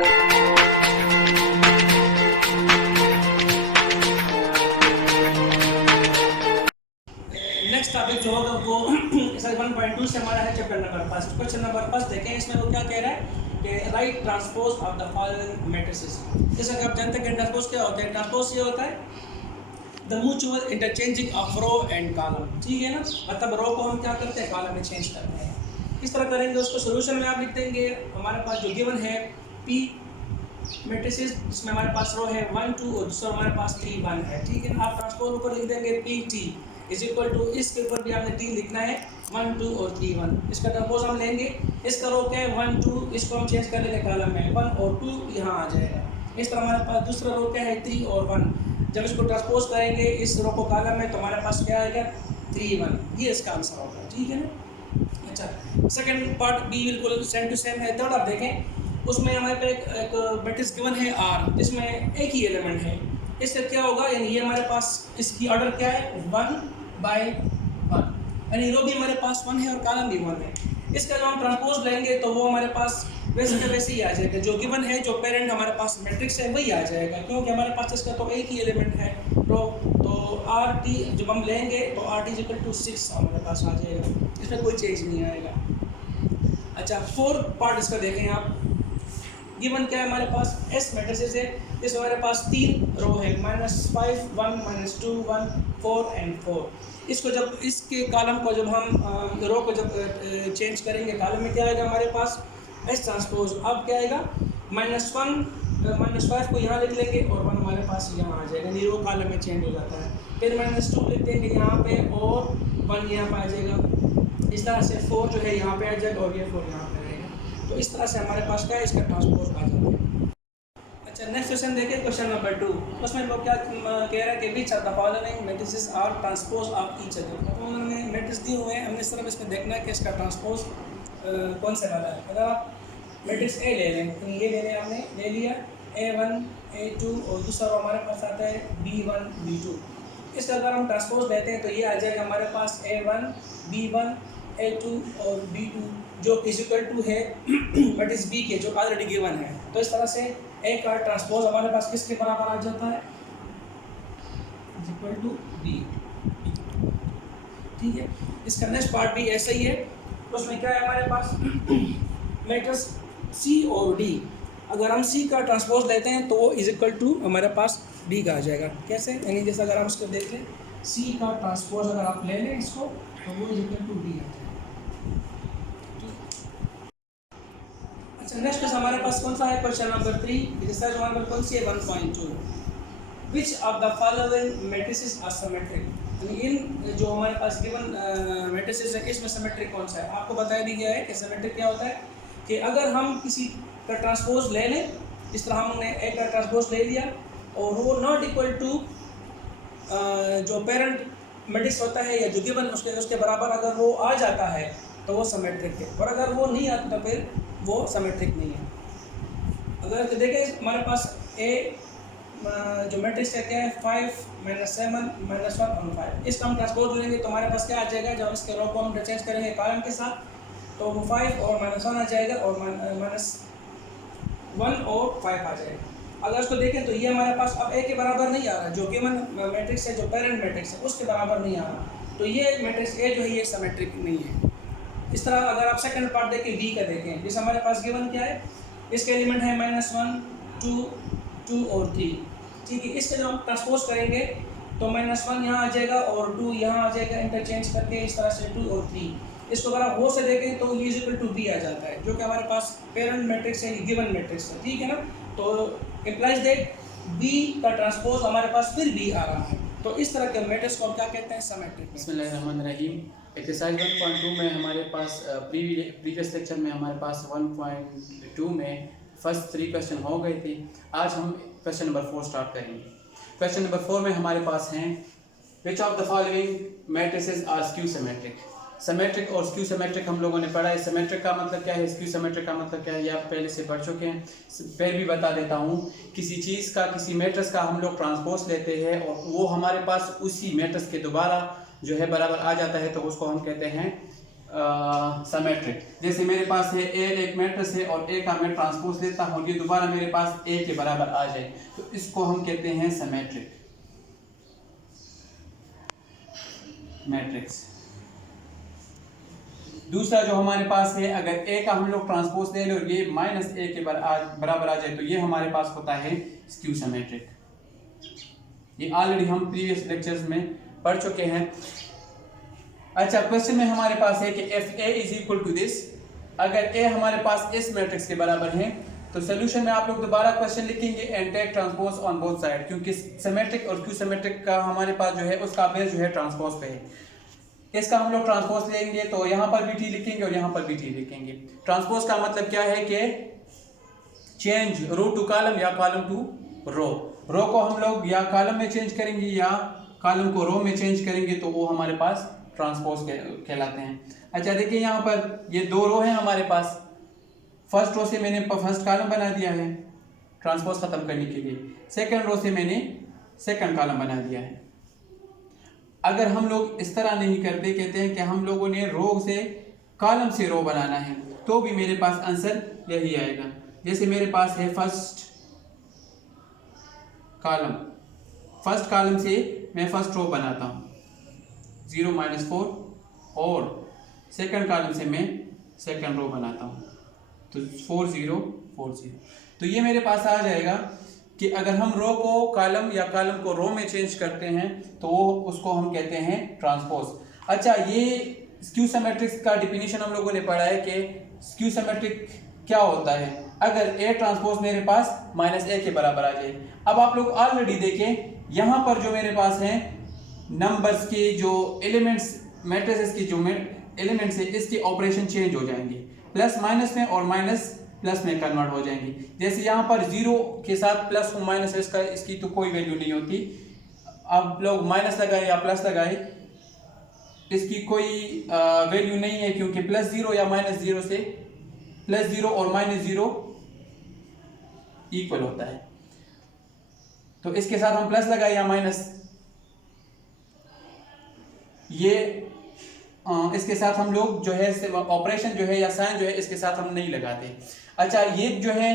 Next topic जो होगा वो एक्सरसाइज 1.2 से हमारा है chapter number first. Question number first देखें, इसमें वो क्या कह रहा है कि right transpose of the following matrices. जैसा कि आप जानते हैं कि ट्रांसपोज क्या होता है। ट्रांसपोज ये होता है the mutual interchanging of row and column, ठीक है ना। मतलब रो को हम क्या करते हैं, कॉलम में चेंज करते हैं। किस तरह करेंगे उसको, सोल्यूशन में आप लिख देंगे हमारे पास जो गिवन है पी मैट्रिसेस, जिसमें हमारे पास रो है 1 2 और दूसरा हमारे पास 3 1 है, ठीक है ना। आप ट्रांसपोज ऊपर लिख देंगे P T is equal to, इसके ऊपर भी आपने टी लिखना है 1 2 और 3 1। इसका ट्रांसपोज हम लेंगे, इसका रो क्या है 1 2, इसको हम चेंज कर लेंगे कॉलम में 1 और 2 यहाँ आ जाएगा। इस तरह हमारे पास दूसरा रो क्या है 3 और 1। जब इसको ट्रांसपोज करेंगे इस रो को कॉलम में तो हमारे पास क्या आएगा 3 1। ये इसका आंसर होगा, ठीक है ना। अच्छा, सेकंड पार्ट बी बिल्कुल सेम टू सेम है। थर्ड आप देखें, उसमें हमारे पे एक मैट्रिक्स गिवन है आर, जिसमें एक ही एलिमेंट है। इससे क्या होगा, यानी ये हमारे पास इसकी ऑर्डर क्या है 1/1, यानी रो भी हमारे पास 1 है और कॉलम भी 1 है। इसका जो हम ट्रांसपोज लेंगे तो वो हमारे पास वैसे के वैसे ही आ जाएगा। जो गिवन है, जो पेरेंट हमारे पास मैट्रिक्स है वही आ जाएगा, क्योंकि हमारे पास इसका तो एक ही एलिमेंट है रो। तो आर टी जब हम लेंगे तो आर टी इक्वल टू 6 हमारे पास आ जाएगा, इसमें कोई चेंज नहीं आएगा। अच्छा, फोर्थ पार्ट इसका देखें आप। गिवन क्या है हमारे पास एस मैट्रिसेस है, इसमें हमारे पास 3 रो है -5 1 -2 1 4 एंड 4। इसको जब इसके कॉलम को जब हम रो को जब चेंज करेंगे कॉलम में क्या आएगा हमारे पास एस ट्रांसपोज। अब क्या आएगा -1 -5 को यहाँ लिख लेंगे और 1 हमारे पास यहाँ आ जाएगा, यानी रो कॉलम में चेंज हो जाता है। फिर -2 लिख देंगे यहाँ पे और 1 यहाँ पे आ जाएगा। इस तरह से 4 जो है यहाँ पे आ जाएगा और ये 4 यहाँ पे रहेगा। तो इस तरह से हमारे पास क्या है, इसका ट्रांसपोज आ जाता है। अच्छा, नेक्स्ट क्वेश्चन देखिए, क्वेश्चन नंबर 2। उसमें लोग क्या कह रहा है कि which of the following matrices are transpose of each other. तो उन्होंने मैट्रिक्स दिए हुए हैं, हमने सिर्फ इसमें देखना है कि इसका ट्रांसपोज कौन से वाला है। अगर आप मैट्रिक्स ए ले लें तो ये ले लें, आपने ले लिया A1 A2 और दूसरा रो हमारे पास आता है B1 B2। इसका अगर हम ट्रांसपोज लेते हैं तो ये आ जाएगा हमारे पास A1 B1 A2 और B2 जो इक्वल टू है मैट्रिक्स B के जो ऑलरेडी गिवन है। तो इस तरह से ए का ट्रांसपोज हमारे पास किसके बराबर आ जाता है, इक्वल टू B, ठीक है। इसका नेक्स्ट पार्ट भी ऐसा ही है। उसमें क्या है हमारे पास मैट्रिक्स C और D। अगर हम C का ट्रांसपोज लेते हैं तो वो इज इक्वल टू हमारे पास D का आ जाएगा। कैसे, यानी जैसे अगर आप इसको देख लें C का ट्रांसपोज अगर आप ले लें इसको तो वो इज इक्वल टू D आ जाएगा। अच्छा, नेक्स्ट हमारे पास कौन सा है, क्वेश्चन नंबर 3। रिसर्च हमारे पास कौन सी है 1.2। Which of the following matrices are symmetric. इन जो हमारे पास गिवन मैट्रिसेस है इसमें सिमेट्रिक कौन सा है। आपको बताया भी गया है कि सिमेट्रिक क्या होता है कि अगर हम किसी का ट्रांसपोज ले लें, इस तरह हमने एक का ट्रांसपोज ले लिया और वो नॉट इक्वल टू जो पेरेंट मैट्रिक्स होता है या जो गिवन उसके बराबर अगर वो आ जाता है तो वो सिमेट्रिक है, और अगर वो नहीं आता तो फिर वो सिमेट्रिक नहीं है। अगर देखें हमारे पास ए जो मैट्रिक्स है क्या है 5 -7 -1 और 5। इसका हम ट्रांसपोज लेंगे तो हमारे पास क्या आ जाएगा, जब इसके रो को हम चेंज करेंगे कॉलम के साथ तो वो 5 और -1 आ जाएगा और -1 और 5 आ जाएगा। अगर उसको देखें तो ये हमारे पास अब ए के बराबर नहीं आ रहा, जो गिवन मैट्रिक्स है जो पेरेंट मैट्रिक्स है उसके बराबर नहीं आ रहा, तो ये मैट्रिक्स ए जो है ये सिमेट्रिक नहीं है। इस तरह अगर आप सेकंड पार्ट देखें बी का देखें, जिस हमारे पास गिवन क्या है, इसके एलिमेंट है -1 2 2 और 3, ठीक है। इसके जब हम ट्रांसपोज करेंगे तो -1 यहाँ आ जाएगा और 2 यहाँ आ जाएगा, इंटरचेंज करके इस तरह से 2 और 3। इसको अगर आप वो से देखें तो ये इक्वल टू बी आ जाता है, जो कि हमारे पास पेरेंट मैट्रिक्स है, गिवन मैट्रिक्स है, ठीक है ना। तो इम्प्लाइज दैट बी का ट्रांसपोज हमारे पास फिर बी आ रहा है। तो इस तरह के मैट्रिक्स को हम क्या कहते हैं, सिमेट्रिक। बिस्मिल्लाहिर्रहमानिर्रहीम। एक्सरसाइज 1.2 में हमारे पास प्रीवियस लेक्चर में हमारे पास 1.2 में फर्स्ट 3 क्वेश्चन हो गए थे। आज हम क्वेश्चन नंबर 4 स्टार्ट करेंगे। क्वेश्चन नंबर 4 में हमारे पास हैं which of the following matrices are skew symmetric. Symmetric और स्क्यू सिमेट्रिक हम लोगों ने पढ़ा है। सिमेट्रिक का मतलब क्या है, स्क्यू सिमेट्रिक का मतलब क्या है, ये आप पहले से पढ़ चुके हैं। फिर भी बता देता हूँ, किसी चीज़ का किसी मैट्रिक्स का हम लोग ट्रांसपोज लेते हैं और वो हमारे पास उसी मैट्रिक्स के दोबारा जो है बराबर आ जाता है तो उसको हम कहते हैं सिमेट्रिक। जैसे मेरे पास है ए एक मैट्रिक्स है और ए का मैं ट्रांसपोज लेता हूँ, ये दोबारा मेरे पास ए के बराबर आ जाए तो इसको हम कहते हैं सिमेट्रिक मैट्रिक्स। दूसरा जो हमारे पास है, अगर ए का हम लोग ट्रांसपोज ले लो और ये माइनस ए के बराबर आ जाए तो ये हमारे पास होता है स्क्यू सिमेट्रिक। ये ऑलरेडी हम प्रीवियस लेक्चर्स में पढ़ चुके हैं। अच्छा, क्वेश्चन में हमारे पास है कि F A is equal to this. अगर ए हमारे पास इस मैट्रिक्स के बराबर है तो सोल्यूशन में आप लोग दोबारा क्वेश्चन लिखेंगे and take transpose on both side, क्योंकि सिमेट्रिक और क्यू सिमेट्रिक का हमारे पास जो है उसका बेस जो है ट्रांसपोज पे है। इसका हम लोग ट्रांसपोज लेंगे तो यहाँ पर भी टी लिखेंगे और यहाँ पर भी टी लिखेंगे। ट्रांसपोज का मतलब क्या है कि चेंज रो टू कॉलम या कॉलम टू रो। रो को हम लोग या कॉलम में चेंज करेंगे या कॉलम को रो में चेंज करेंगे तो वो हमारे पास ट्रांसपोज कहलाते हैं। अच्छा देखिए, यहाँ पर ये दो रो है हमारे पास। फर्स्ट रो से मैंने फर्स्ट कॉलम बना दिया है ट्रांसपोज खत्म करने के लिए, सेकंड रो से मैंने सेकंड कॉलम बना दिया है। अगर हम लोग इस तरह नहीं करते, कहते हैं कि हम लोगों ने रो से कॉलम से रो बनाना है, तो भी मेरे पास आंसर यही आएगा। जैसे मेरे पास है फर्स्ट कॉलम से मैं फर्स्ट रो बनाता हूँ 0 -4 और सेकंड कॉलम से मैं सेकंड रो बनाता हूँ तो 4 0 4 0। तो ये मेरे पास आ जाएगा कि अगर हम रो को कॉलम या कॉलम को रो में चेंज करते हैं तो वो उसको हम कहते हैं ट्रांसपोज। अच्छा, ये स्क्यू सिमेट्रिक का डिफिनीशन हम लोगों ने पढ़ा है कि स्क्यू सिमेट्रिक क्या होता है। अगर ए ट्रांसपोज मेरे पास -a के बराबर आ जाए। अब आप लोग ऑलरेडी देखें, यहाँ पर जो मेरे पास है नंबर्स के जो एलिमेंट्स, मैट्रिसेस की जो एलिमेंट्स है, इसके ऑपरेशन चेंज हो जाएंगे, प्लस माइनस में और माइनस प्लस में कन्वर्ट हो जाएंगे। जैसे यहाँ पर 0 के साथ प्लस और माइनस इसकी तो कोई वैल्यू नहीं होती। आप लोग माइनस लगाए या प्लस लगाए, इसकी कोई वैल्यू नहीं है, क्योंकि +0 या -0 से +0 और -0 इक्वल होता है। तो इसके साथ हम प्लस लगाए या माइनस, ये इसके साथ हम लोग जो है ऑपरेशन जो है या साइन जो है इसके साथ हम नहीं लगाते। अच्छा, ये जो है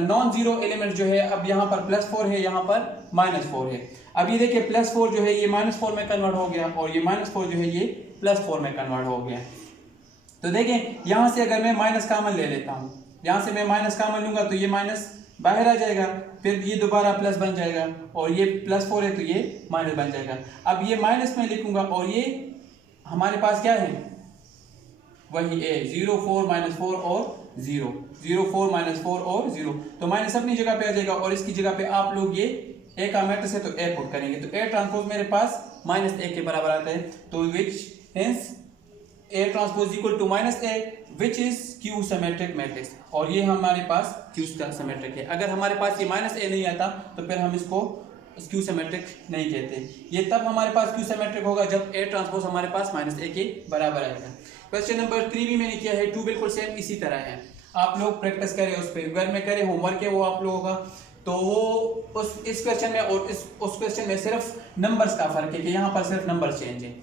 नॉन जीरो एलिमेंट जो है, अब यहाँ पर +4 है, यहाँ पर -4 है। अब ये देखिए +4 जो है ये -4 में कन्वर्ट हो गया और ये -4 जो है ये +4 में कन्वर्ट हो गया। तो देखें, यहाँ से अगर मैं माइनस कॉमन ले लेता हूँ, यहाँ से मैं माइनस कॉमन लूंगा तो ये माइनस बाहर आ जाएगा, फिर ये दोबारा प्लस बन जाएगा और ये +4 है तो ये माइनस बन जाएगा। अब ये माइनस में लिखूंगा और ये हमारे पास क्या है, वही a 0 4 -4 और 0 0 4 -4 और 0। तो माइनस अपनी जगह पे आ जाएगा और इसकी जगह पे आप लोग ये a का मैट्रिक्स है तो a पुट करेंगे तो a ट्रांसपोज मेरे पास -a के बराबर आता है। तो which hence a transpose equal to -a which is skew symmetric matrix, और ये हमारे पास क्यू का सिमेट्रिक है। अगर हमारे पास ये -a नहीं आता तो फिर हम इसको क्यू सिमेट्रिक नहीं कहते। ये तब हमारे पास क्यू सिमेट्रिक होगा जब a ट्रांसपोज हमारे पास -a के बराबर आएगा। क्वेश्चन नंबर 3 भी मैंने किया है, 2 बिल्कुल सेम इसी तरह है। आप लोग प्रैक्टिस करें, उस पर घर में करें, होमवर्क है वो आप लोगों का। तो वो इस क्वेश्चन में और उस क्वेश्चन में सिर्फ नंबर्स का फर्क है कि यहाँ पर सिर्फ नंबर चेंज है।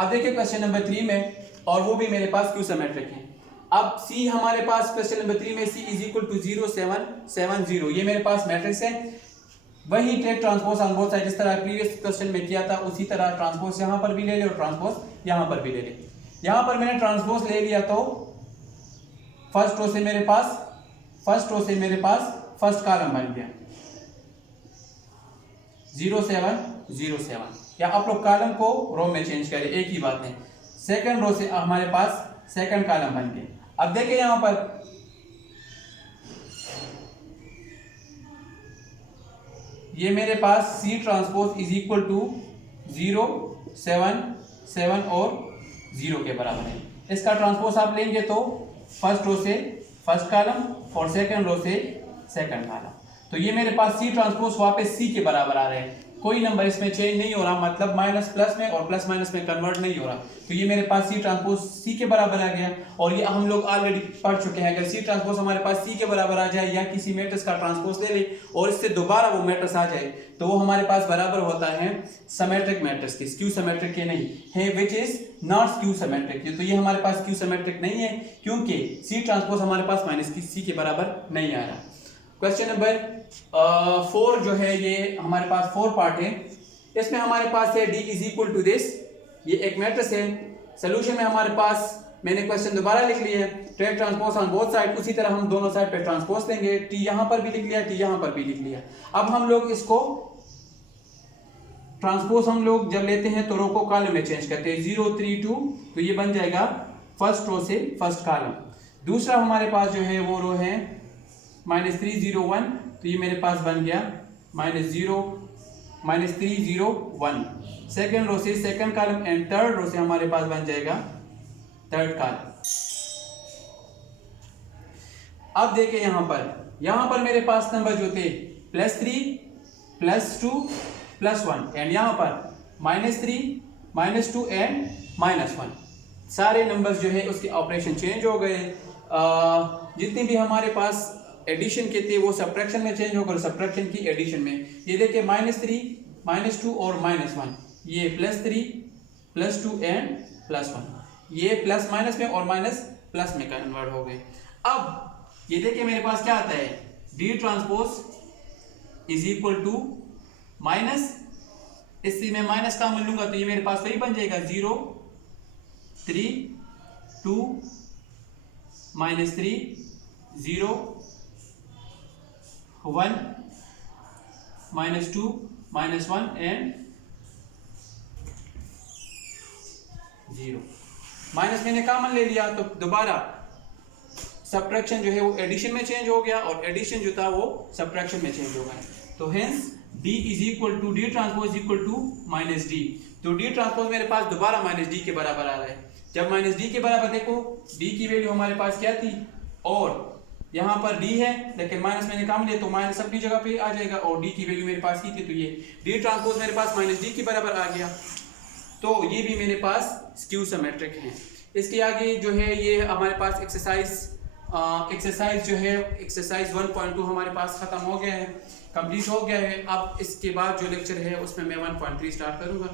अब देखिए क्वेश्चन नंबर 3 में, और वो भी मेरे पास क्यू सिमेट्रिक है। अब C हमारे पास क्वेश्चन नंबर 3 में C इज इक्वल टू 0 7 7 0, ये मेरे पास मैट्रिक्स है। वही take transpose on both side, जिस तरह प्रीवियस क्वेश्चन में किया था उसी तरह ट्रांसपोज यहाँ पर भी ले ले और ट्रांसपोज यहाँ पर भी ले ले। यहाँ पर मैंने ट्रांसपोज ले लिया तो फर्स्ट रो से मेरे पास फर्स्ट कॉलम बन गया 0 7 0 7, या आप लोग कॉलम को रो में चेंज करें, एक ही बात है। सेकंड रो से हमारे पास सेकंड कॉलम बन गया। अब देखिए यहाँ पर ये मेरे पास C transpose is equal to 0 7 7 और 0 के बराबर है। इसका ट्रांसपोज आप लेंगे तो फर्स्ट रो से फर्स्ट कॉलम और सेकंड रो से सेकंड कॉलम। तो ये मेरे पास C ट्रांसपोज वापस C के बराबर आ रहे हैं। कोई नंबर इसमें चेंज नहीं हो रहा, मतलब माइनस प्लस में और प्लस माइनस में कन्वर्ट नहीं हो रहा, तो ये मेरे पास सी ट्रांसपोज सी के बराबर आ गया। और ये हम लोग ऑलरेडी पढ़ चुके हैं, अगर सी ट्रांसपोज हमारे पास सी के बराबर आ जाए या किसी मैट्रिक्स का ट्रांसपोज ले ले और इससे दोबारा वो मैट्रिक्स आ जाए तो वो हमारे पास बराबर होता है सिमेट्रिक मैट्रिक्स के, स्क्यू सिमेट्रिक के नहीं है, which is not skew symmetric. तो ये हमारे पास स्क्यू सिमेट्रिक नहीं है क्योंकि सी ट्रांसपोज हमारे पास माइनस की सी के बराबर नहीं आ रहा। क्वेश्चन नंबर 4 जो है ये हमारे पास 4 पार्ट है। इसमें हमारे पास है d is equal to this, ये एक मैट्रिक्स है। सोल्यूशन में हमारे पास मैंने क्वेश्चन दोबारा लिख लिया है, take transpose on both side, उसी तरह हम दोनों साइड पे ट्रांसपोज देंगे, t यहां पर भी लिख लिया, t यहां पर भी लिख लिया। अब हम लोग इसको ट्रांसपोज हम लोग जब लेते हैं तो रो को कॉलम में चेंज करते हैं, 0 3 2, तो ये बन जाएगा फर्स्ट रो से फर्स्ट कॉलम। दूसरा हमारे पास जो है वो रो है -3 0 1, तो ये मेरे पास बन गया -0 -3 0 1, सेकंड रो से second column, and third row से हमारे पास बन जाएगा थर्ड कॉलम। अब देखिए यहां पर मेरे पास नंबर जो थे +3 +2 +1, एंड यहां पर -3 -2 एंड -1, सारे नंबर्स जो है उसके ऑपरेशन चेंज हो गए। जितने भी हमारे पास एडिशन के थे वो सब्ट्रैक्शन में चेंज हो गए, सब्ट्रैक्शन की एडिशन में। ये देखिए -3 -2 और -1, ये +3 +2 एंड +1, ये प्लस माइनस में और माइनस प्लस में कन्वर्ट हो गए। अब ये देखिए मेरे पास क्या आता है, D transpose is equal to minus, इससे मैं माइनस का मान लूंगा तो ये मेरे पास वही बन जाएगा 0 3 2 -3 0 1 -2 -1 एंड 0। माइनस मैंने कॉमन ले लिया तो दोबारा सब्ट्रैक्शन जो है वो एडिशन में चेंज हो गया और एडिशन जो था वो सब्ट्रैक्शन में चेंज हो गया। तो hence d is equal to D transpose equal to -d, तो d ट्रांसपोज मेरे पास दोबारा -d के बराबर आ रहा है। जब -d के बराबर देखो d की वैल्यू हमारे पास क्या थी, और यहाँ पर d है लेकिन माइनस मैंने कॉमन लिया तो माइनस अपनी जगह पे आ जाएगा, और d की वैल्यू मेरे पास ही थी, तो ये d ट्रांसपोज मेरे पास -d के बराबर आ गया। तो ये भी मेरे पास स्क्यू सिमेट्रिक है। इसके आगे जो है ये हमारे पास एक्सरसाइज जो है एक्सरसाइज 1.2 हमारे पास ख़त्म हो गया है, कंप्लीट हो गया है। अब इसके बाद जो लेक्चर है उसमें मैं 1.3 स्टार्ट करूँगा।